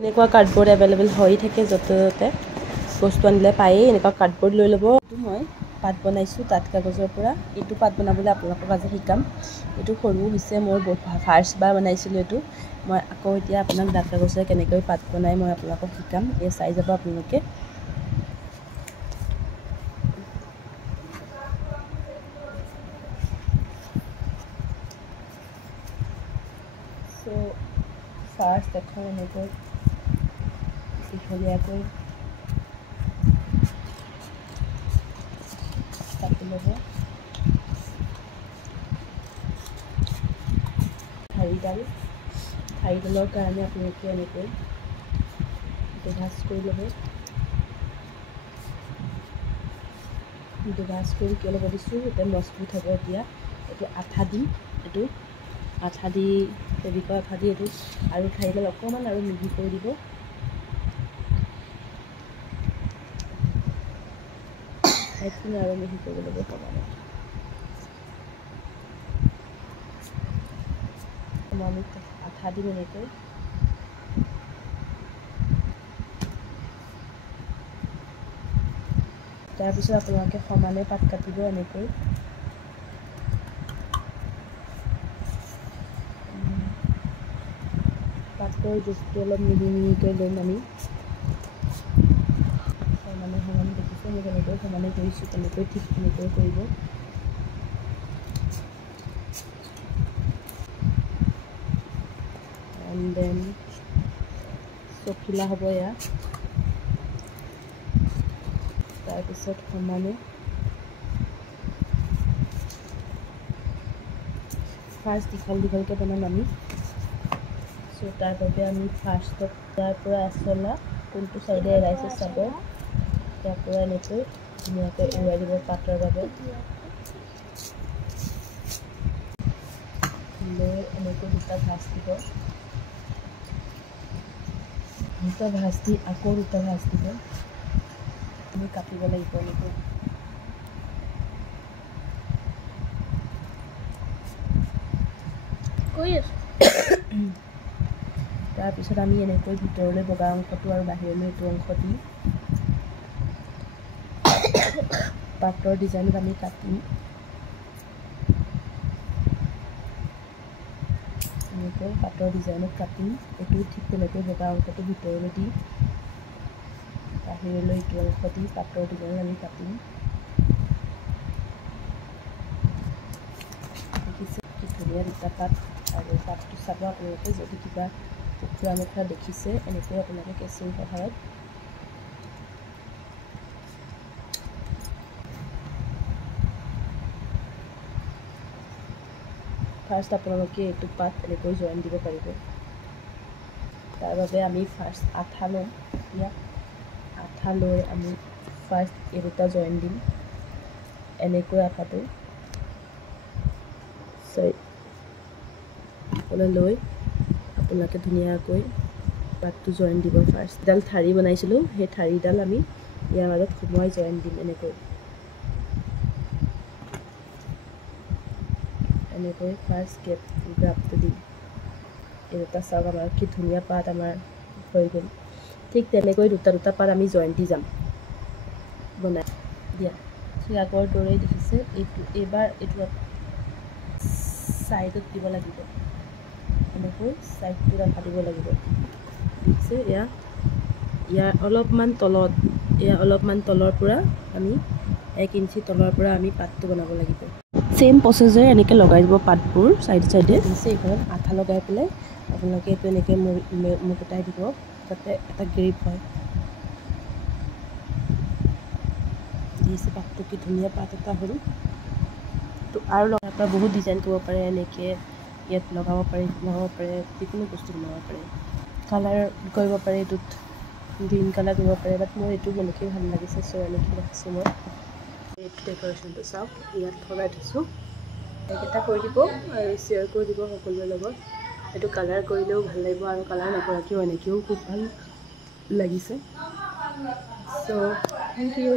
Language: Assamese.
এনেকুৱা কাৰ্ডবোৰ্ড এভেইলেবল হৈ থাকে য'তে ত'তে বস্তু আনিলে পায়েই এনেকুৱা কাৰ্ডবোৰ্ড লৈ ল'ব। এইটো মই পাত বনাইছোঁ ডাঠ কাগজৰ পৰা। এইটো পাত বনাবলৈ আপোনালোকক আজি শিকাম। এইটো সৰু হৈছে, মোৰ ফাৰ্ষ্ট বাৰ বনাইছিলোঁ এইটো। মই আকৌ এতিয়া আপোনাক ডাঠ কাগজেৰে কেনেকৈ পাত বনাই মই আপোনালোকক শিকাম। এই চাই যাব আপোনালোকে। চ' ফাৰ্ষ্ট এখন এনেকৈ দীঘলীয়াকৈ কাটি ল'ব। ঠাৰিডালৰ কাৰণে আপোনালোকে এনেকৈ দুভাঁজ কৰি ল'ব। দুভাঁজ কৰি কিয় ল'ব দিছোঁ, এতিয়া মজবুত হ'ব। এতিয়া এইটো আঠা দিম, এইটো আঠা দি ফেব্ৰিকৰ আঠা দি এইটো আৰু ঠাৰিডাল অকণমান আৰু মিহি কৰি দিব। ঠাইখিনি আৰু মিহি কৰিব ল'ব সমানে। আঠা দিম এনেকৈ। তাৰপিছত আপোনালোকে সমানে পাত কাটিব এনেকৈ। পাতৰ জোখটো অলপ মিহি মিহিকৈ ল'ম আমি। সমানে দেখিছোঁ মই কেনেকৈ সমানে কৰিছোঁ, তেনেকৈ ঠিক তেনেকৈ কৰিব। এণ্ড দেন চখিলা হ'ব এয়া। তাৰপিছত সমানে ফাৰ্ষ্ট দীঘলকৈ বনাম আমি। চ' তাৰ বাবে আমি ফাৰ্ষ্টত ইয়াৰ পৰা আচলা কোনটো চাইডে এৰাইছে চাব। ইয়াৰ পৰা এনেকৈ ধুনীয়াকৈ এৰুৱাই দিব পাতৰ বাবে। লৈ এনেকৈ দুটা ভাঁজ দিব। দুটা ভাঁজ দি আকৌ দুটা ভাঁজ দিব। আমি কাটিব লাগিব এনেকৈ। তাৰপিছত আমি এনেকৈ ভিতৰলৈ বগা অংশটো আৰু বাহিৰলৈ এইটো অংশ দি পাতৰ ডিজাইনত আমি কাটিম। এনেকৈ পাতৰ ডিজাইনত কাটিম। এইটো ঠিক তেনেকৈ বগা অংশটো ভিতৰলৈ দি বাহিৰলৈ এইটো অংশ দি পাতৰ ডিজাইনত আমি কাটিম। দেখিছে কি ধুনীয়া দুটা পাত। আৰু পাতটো চাব আপোনালোকে, যদি কিবা টুকুৰা মুখৰা দেখিছে এনেকৈ আপোনালোকে কেঁচিৰ সহায়ত ফাৰ্ষ্ট আপোনালোকে এইটো পাত এনেকৈ জইন দিব পাৰিব। তাৰ বাবে আমি ফাৰ্ষ্ট আঠা ল'ম। এতিয়া আঠা লৈ আমি ফাৰ্ষ্ট এই দুটা জইন দিম এনেকৈ আঠাটো লৈ আপোনালোকে ধুনীয়াকৈ পাতটো জইন দিব। ফাৰ্ষ্ট এডাল ঠাৰি বনাইছিলোঁ, সেই ঠাৰিডাল আমি ইয়াৰ মাজত সোমোৱাই জইন দিম এনেকৈ ফাৰ্ষ্ট গ্ৰাফটো দিম। এই দুটা চাওক আমাৰ কি ধুনীয়া পাত আমাৰ হৈ গ'ল। ঠিক তেনেকৈ দুটা দুটা পাত আমি জইন দি যাম বনাই দিয়া। ঠিক আগৰ দৰেই দেখিছে। এইবাৰ এইটো ছাইডত দিব লাগিব, এনেকৈ ছাইডটো ৰাখা দিব লাগিব। দেখিছে ইয়াৰ অলপমান তলৰ পৰা আমি 1 ইঞ্চি তলৰ পৰা আমি পাতটো বনাব লাগিব। চেম প্ৰচেছেৰে এনেকৈ লগাই দিব পাতবোৰ চাইডে চাইডে। দিছে এইখনত আঠা লগাই পেলাই আপোনালোকে এইটো এনেকৈ মুকুতাই দিব যাতে এটা গ্ৰিপ হয়। দিছে পাতটো কি ধুনীয়া পাত এটা হ'ল। তো আৰু লগাৰ পৰা বহুত ডিজাইন কৰিব পাৰে। এনেকৈ ইয়াত লগাব পাৰে, যিকোনো বস্তু বনাব পাৰে। কালাৰ কৰিব পাৰে, এইটোত গ্ৰীণ কালাৰ কৰিব পাৰে। বাট মোৰ এইটো বেলেগকৈ ভাল লাগিছে, চ' এনেকৈ ৰাখিছোঁ মই। এইটো ডেক'ৰেশ্যনটো চাওক, ইয়াত লগাই থৈছোঁ। এইকেইটা কৰি দিব আৰু শ্বেয়াৰ কৰি দিব সকলোৰে লগত। এইটো কালাৰ কৰিলেও ভাল লাগিব আৰু কালাৰ নকৰাকৈও এনেকৈও খুব ভাল লাগিছে। চ' থেংক ইউ।